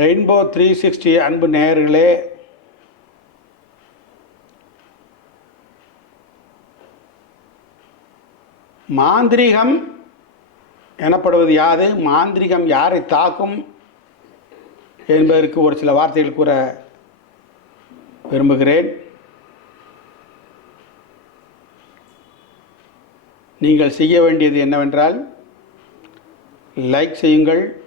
Rainbow three sixty அன்பு நேயர்களே மாந்திரிகம் எனப்படுவது யாது? மாந்திரிகம் யாரை தாக்கும் என்பதற்கு ஒரு சில வார்த்தைகள் கூற விரும்புகிறேன். நீங்கள் செய்ய வேண்டியது என்னவென்றால் லைக் செய்யுங்கள்.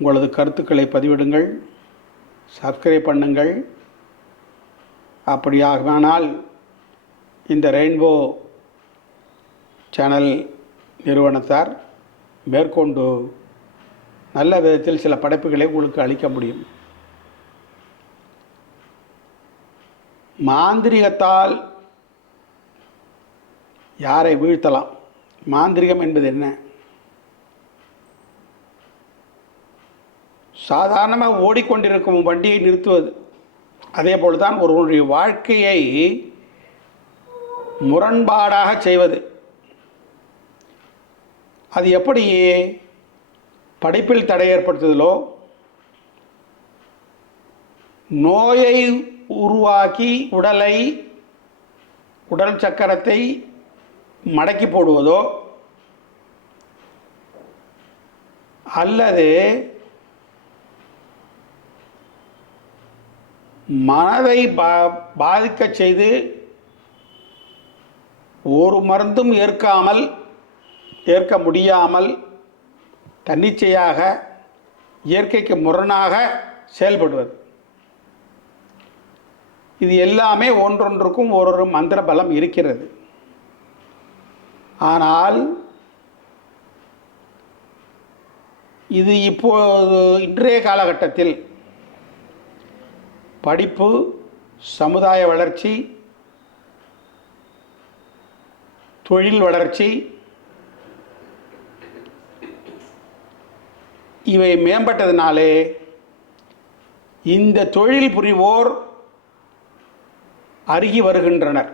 உங்களது கருத்துக்களை பதிவிடுங்கள் சப்ஸ்கிரைப் பண்ணுங்கள். அப்படியாகுமானால் இந்த ரெயின்போ சேனல் நிறுவனத்தார் மேற்கொண்டு நல்ல விதத்தில் சில படைப்புகளை உங்களுக்கு அளிக்க முடியும். மாந்திரிகத்தால் யாரை வீழ்த்தலாம்? மாந்திரிகம் என்பது என்ன? சாதாரணமாக ஓடிக்கொண்டிருக்கும் வண்டியை நிறுத்துவது. அதே போல்தான் ஒருவனுடைய வாழ்க்கையை முரண்பாடாக செய்வது. அது எப்படி படிப்பில் தடை ஏற்படுத்துதலோ நோயை உருவாக்கி உடலை உடல் சக்கரத்தை மடக்கி போடுவதோ அல்லது மனதை பா பாதிக்கச் செய்து ஒரு மருந்தும் ஏற்காமல் ஏற்க முடியாமல் தன்னிச்சையாக இயற்கைக்கு முரணாக செயல்படுவது. இது எல்லாமே ஒன்றொன்றுக்கும் ஒரு மந்திர பலம் இருக்கிறது. ஆனால் இது இப்போது இன்றைய காலகட்டத்தில் படிப்பு சமுதாய வளர்ச்சி தொழில் வளர்ச்சி இவை மேம்பட்டதினாலே இந்த தொழில் புரிவோர் அருகி வருகின்றனர்.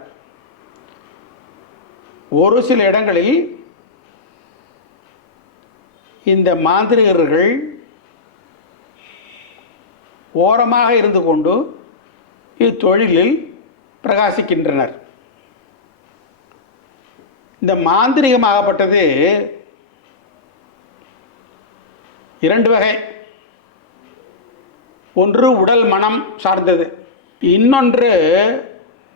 ஒரு சில இடங்களில் இந்த மாந்திரிகர்கள் ஓரமாக இருந்து கொண்டு இத்தொழிலில் பிரகாசிக்கின்றனர். இந்த மாந்திரிகமாகப்பட்டது இரண்டு வகை. ஒன்று உடல் மனம் சார்ந்தது. இன்னொன்று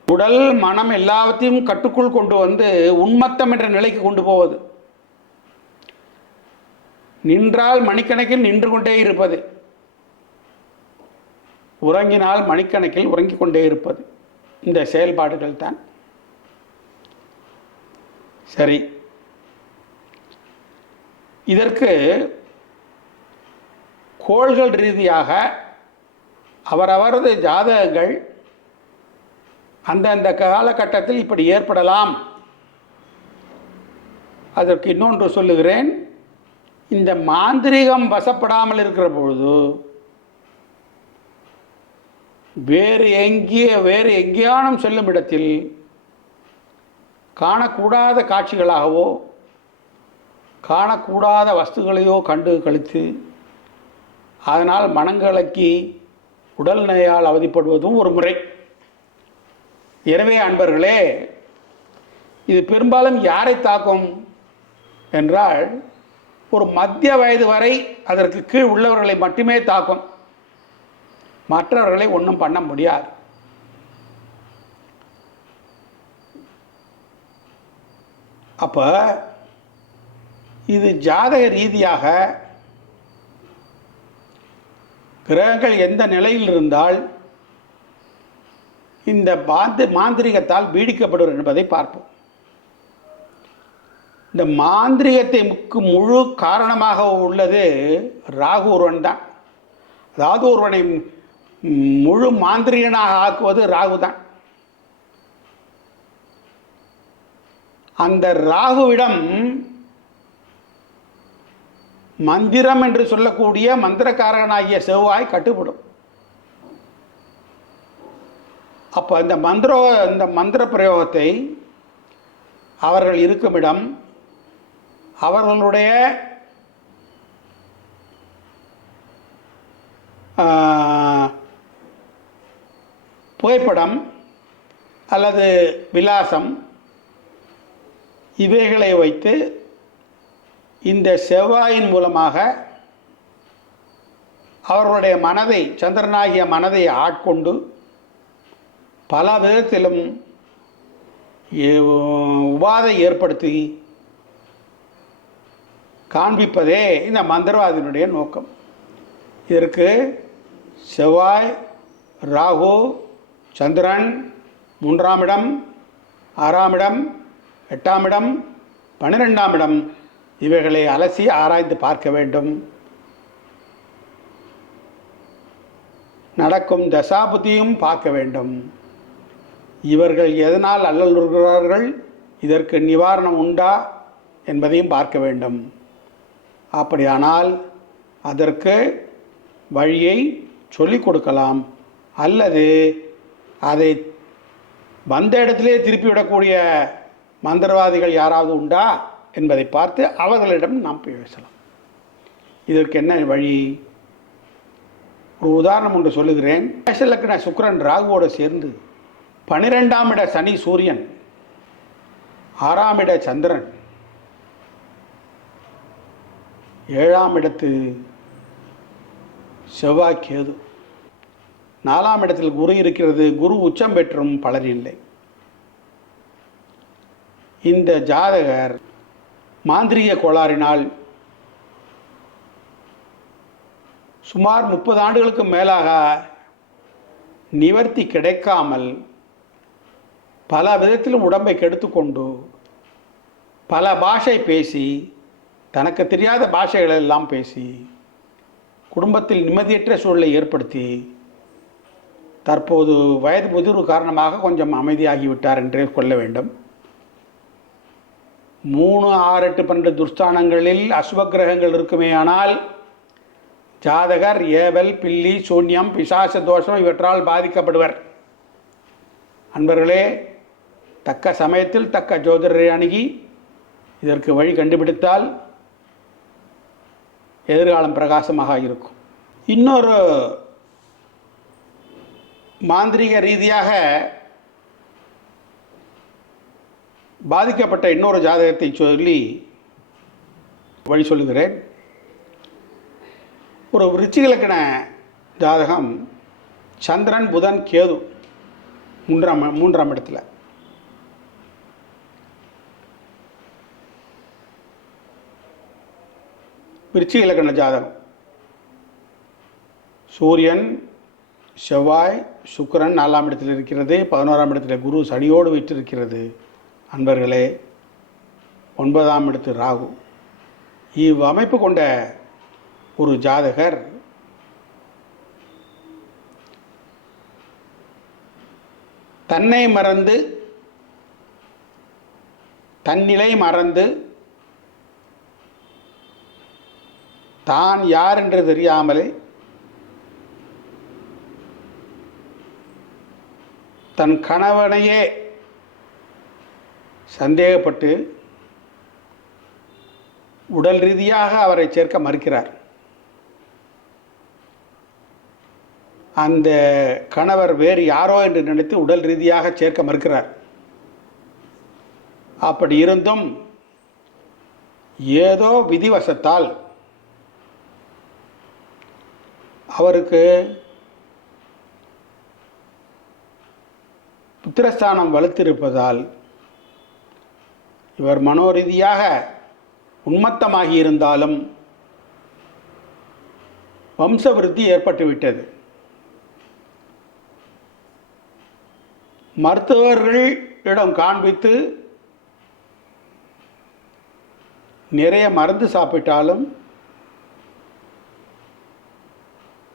உடல் மனம் எல்லாத்தையும் கட்டுக்குள் கொண்டு வந்து உன்மத்தம் என்ற நிலைக்கு கொண்டு போவது. நின்றால் மணிக்கணக்கில் நின்று கொண்டே இருப்பது. உறங்கினால் மணிக்கணக்கில் உறங்கிக் கொண்டே இருப்பது. இந்த செயல்பாடுகள் தான். சரி. இதற்கு கோள்கள் ரீதியாக அவரவரது ஜாதகங்கள் அந்தந்த காலகட்டத்தில் இப்படி ஏற்படலாம். அதற்கு இன்னொன்று சொல்லுகிறேன். இந்த மாந்திரிகம் வசப்படாமல் இருக்கிற பொழுது வேறு எங்கே வேறு எங்கேயானும் செல்லும் இடத்தில் காணக்கூடாத காட்சிகளாகவோ காணக்கூடாத வஸ்துகளையோ கண்டு கழித்து அதனால் மனங்கலக்கி உடல் நோயால் அவதிப்படுவதும் ஒரு முறை. எனவே அன்பர்களே இது பெரும்பாலும் யாரை தாக்கும் என்றால் ஒரு மத்திய வயது வரை அதற்கு கீழ் உள்ளவர்களை மட்டுமே தாக்கும். மற்றவர்களை ஒன்றும் பண்ண முடியாது. அப்போ இது ஜாதக ரீதியாக கிரகங்கள் எந்த நிலையில் இருந்தால் இந்த பாந்து மாந்திரிகத்தால் பீடிக்கப்படும் என்பதை பார்ப்போம். இந்த மாந்திரிகத்தை முக்கு முழு காரணமாக உள்ளது ராகு ஒருவன் தான் அதாவது ஒருவனை முழு மாந்திரியனாக ஆக்குவது ராகு தான் அந்த ராகுவிடம் மந்திரம் என்று சொல்லக்கூடிய மந்திரக்காரனாகிய செவ்வாய் கட்டுப்படும். அப்போ இந்த மந்திர இந்த மந்திர பிரயோகத்தை அவர்கள் இருக்குமிடம் அவர்களுடைய ஆஹ், புகைப்படம் அல்லது விலாசம் இவைகளை வைத்து இந்த செவ்வாயின் மூலமாக அவர்களுடைய மனதை சந்திரனாகிய மனதை ஆட்கொண்டு பல விதத்திலும் உபாதை ஏற்படுத்தி காண்பிப்பதே இந்த மந்திரவாதியினுடைய நோக்கம். இதற்கு செவ்வாய் ராகு சந்திரன் மூன்றாம் இடம் ஆறாம் இடம் எட்டாம் இடம் பன்னிரெண்டாம் இடம் இவைகளை அலசி ஆராய்ந்து பார்க்க வேண்டும். நடக்கும் தசாபுத்தியும் பார்க்க வேண்டும். இவர்கள் எதனால் அல்லலுகிறார்கள் இதற்கு நிவாரணம் உண்டா? என்பதையும் பார்க்க வேண்டும். அப்படியானால் அதற்கு வழியை சொல்லிக் கொடுக்கலாம். அல்லது அதை வந்த இடத்திலே திருப்பி விடக்கூடிய மந்திரவாதிகள் யாராவது உண்டா என்பதை பார்த்து அவர்களிடம் நாம் பேசலாம். இதற்கு என்ன வழி? ஒரு உதாரணம் ஒன்று சொல்லுகிறேன். மேஷலக்கண சுக்கிரன் ராகுவோடு சேர்ந்து பனிரெண்டாம் இட சனி சூரியன் ஆறாம் இட சந்திரன் ஏழாம் இடத்து செவ்வாய் கேது. நாலாம் இடத்தில் குரு இருக்கிறது குரு உச்சம் பெற்றும் பலர் இல்லை. இந்த ஜாதகர் மாந்திரீக கோளாறினால் சுமார் முப்பது ஆண்டுகளுக்கு மேலாக நிவர்த்தி கிடைக்காமல் பல விதத்திலும் உடம்பை கெடுத்துக்கொண்டு பல பாஷை பேசி தனக்கு தெரியாத பாஷைகளை எல்லாம் பேசி குடும்பத்தில் நிம்மதியற்ற சூழலை ஏற்படுத்தி தற்போது வயது முதிர்வு காரணமாக கொஞ்சம் அமைதியாகிவிட்டார் என்றே கொள்ள வேண்டும். மூணு ஆறு எட்டு பன்னெண்டு துர்ஸ்தானங்களில் அசுப கிரகங்கள் இருக்குமேயானால் ஜாதகர் ஏவல் பில்லி சூன்யம் பிசாச தோஷம் இவற்றால் பாதிக்கப்படுவர். அன்பர்களே தக்க சமயத்தில் தக்க ஜோதிடரை அணுகி இதற்கு வழி கண்டுபிடித்தால் எதிர்காலம் பிரகாசமாக இருக்கும். இன்னொரு மாந்திரீக ரீதியாக பாதிக்கப்பட்ட இன்னொரு ஜாதகத்தை சொல்லி வழி சொல்லுகிறேன். ஒரு விருச்சிகலக்கண ஜாதகம் சந்திரன் புதன் கேது மூன்றாம் மூன்றாம் இடத்துல. விருச்சிகலக்கண ஜாதகம் சூரியன் செவ்வாய் சுக்கரன் நாலாம் இடத்தில் இருக்கிறது பதினோராம் இடத்தில் குரு சனியோடு வைத்திருக்கிறது அன்பர்களே ஒன்பதாம் இடத்து ராகு. இவ் அமைப்பு கொண்ட ஒரு ஜாதகர் தன்னை மறந்து தன்னிலை மறந்து தான் யார் என்று தெரியாமலே தன் கணவனையே சந்தேகப்பட்டு உடல் ரீதியாக அவரை சேர்க்க மறுக்கிறார். அந்த கணவர் வேறு யாரோ என்று நினைத்து உடல் ரீதியாக சேர்க்க மறுக்கிறார். அப்படி இருந்தும் ஏதோ விதிவசத்தால் அவருக்கு புத்திரஸ்தானம் வலுத்திருப்பதால் இவர் மனோரீதியாக உன்மத்தமாகியிருந்தாலும் இருந்தாலும் ஏற்பட்டுவிட்டது. மருத்துவர்களிடம் காண்பித்து நிறைய மருந்து சாப்பிட்டாலும்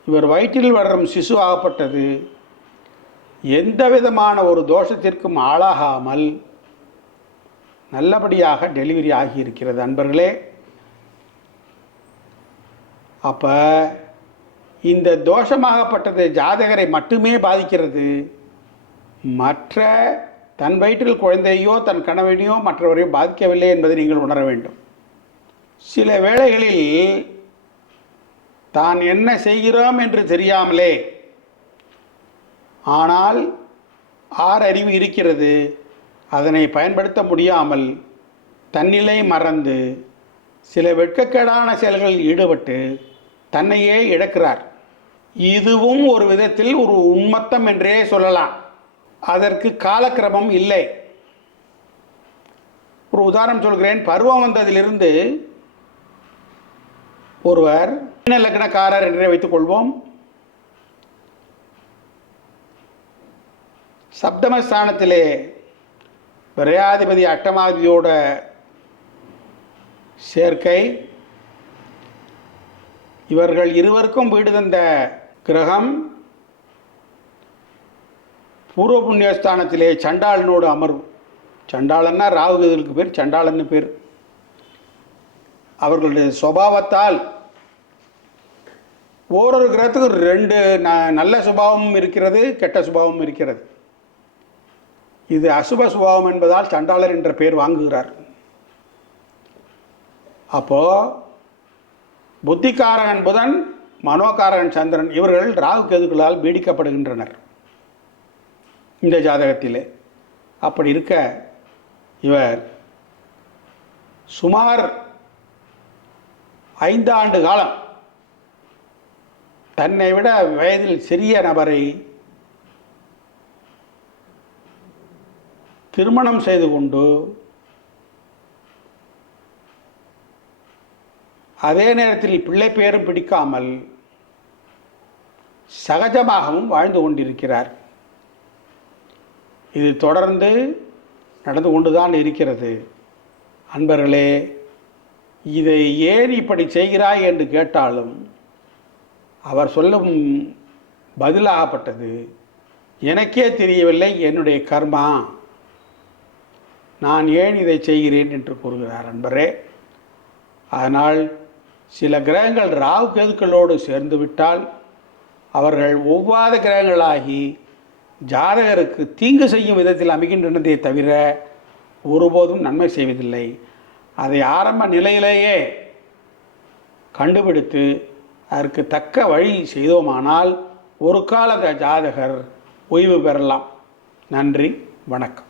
இவர் வயிற்றில் வளரும் சிசு ஆகப்பட்டது. எந்த விதமான ஒரு தோஷத்திற்கும் ஆளாகாமல் நல்லபடியாக டெலிவரி ஆகியிருக்கிறது அன்பர்களே. அப்போ இந்த தோஷமாகப்பட்டது ஜாதகரை மட்டுமே பாதிக்கிறது. மற்ற தன் வயிற்றில் குழந்தையோ தன் கணவனையோ மற்றவரையோ பாதிக்கவில்லை என்பதை நீங்கள் உணர வேண்டும். சில வேளைகளில் தான் என்ன செய்கிறோம் என்று தெரியாமலே ஆனால் ஆர் அறிவு இருக்கிறது. அதனை பயன்படுத்த முடியாமல் தன்னிலை மறந்து சில வெட்கக்கேடான செயல்களில் ஈடுபட்டு தன்னையே இழக்கிறார். இதுவும் ஒரு விதத்தில் ஒரு உண்மத்தம் என்றே சொல்லலாம். அதற்கு காலக்கிரமம் இல்லை. ஒரு உதாரணம் சொல்கிறேன். பருவம் வந்ததிலிருந்து ஒருவர் மீன லக்னக்காரர் என்றே வைத்துக்கொள்வோம் சப்தமஸ்தானத்திலே விரையாதிபதி அட்டமாதியோட சேர்க்கை இவர்கள் இருவருக்கும் வீடு தந்த கிரகம் பூர்வ புண்ணியஸ்தானத்திலே சண்டாளனோடு அமர்வு. சண்டாளன்னா ராகுகதலுக்கு பேர் சண்டாளன்னு பேர். அவர்களுடைய சுபாவத்தால் ஓரொரு கிரகத்துக்கும் ரெண்டு ந நல்ல சுபாவமும் இருக்கிறது கெட்ட சுபாவமும் இருக்கிறது. இது அசுப சுபாவம் என்பதால் சண்டாளர் என்ற பெயர் வாங்குகிறார். அப்போ புத்திகாரகன் புதன் மனோகாரகன் சந்திரன் இவர்கள் ராகு கேதுக்களால் பீடிக்கப்படுகின்றனர். இந்த ஜாதகத்திலே. அப்படி இருக்க இவர் சுமார் ஐந்தாண்டு காலம் தன்னை விட வயதில் சிறிய நபரை திருமணம் செய்து கொண்டு அதே நேரத்தில் பிள்ளை பெயரும் பிடிக்காமல் சகஜமாகவும் வாழ்ந்து கொண்டிருக்கிறார். இது தொடர்ந்து நடந்து கொண்டுதான் இருக்கிறது. அன்பர்களே இதை ஏன் இப்படி செய்கிறாய் என்று கேட்டாலும் அவர் சொல்லும் பதிலாகப்பட்டது. எனக்கே தெரியவில்லை என்னுடைய கர்மா. நான் ஏன் இதை செய்கிறேன் என்று கூறுகிறார் அன்பரே. அதனால் சில கிரகங்கள் ராகு கேதுக்களோடு சேர்ந்து விட்டால் அவர்கள் ஒவ்வாத கிரகங்களாகி ஜாதகருக்கு தீங்கு செய்யும் விதத்தில் அமைகின்றனதே தவிர ஒருபோதும் நன்மை செய்வதில்லை. அதை ஆரம்ப நிலையிலேயே கண்டுபிடித்து அதற்கு தக்க வழி செய்தோமானால் ஒரு கால ஜாதகர் ஓய்வு பெறலாம். நன்றி வணக்கம்.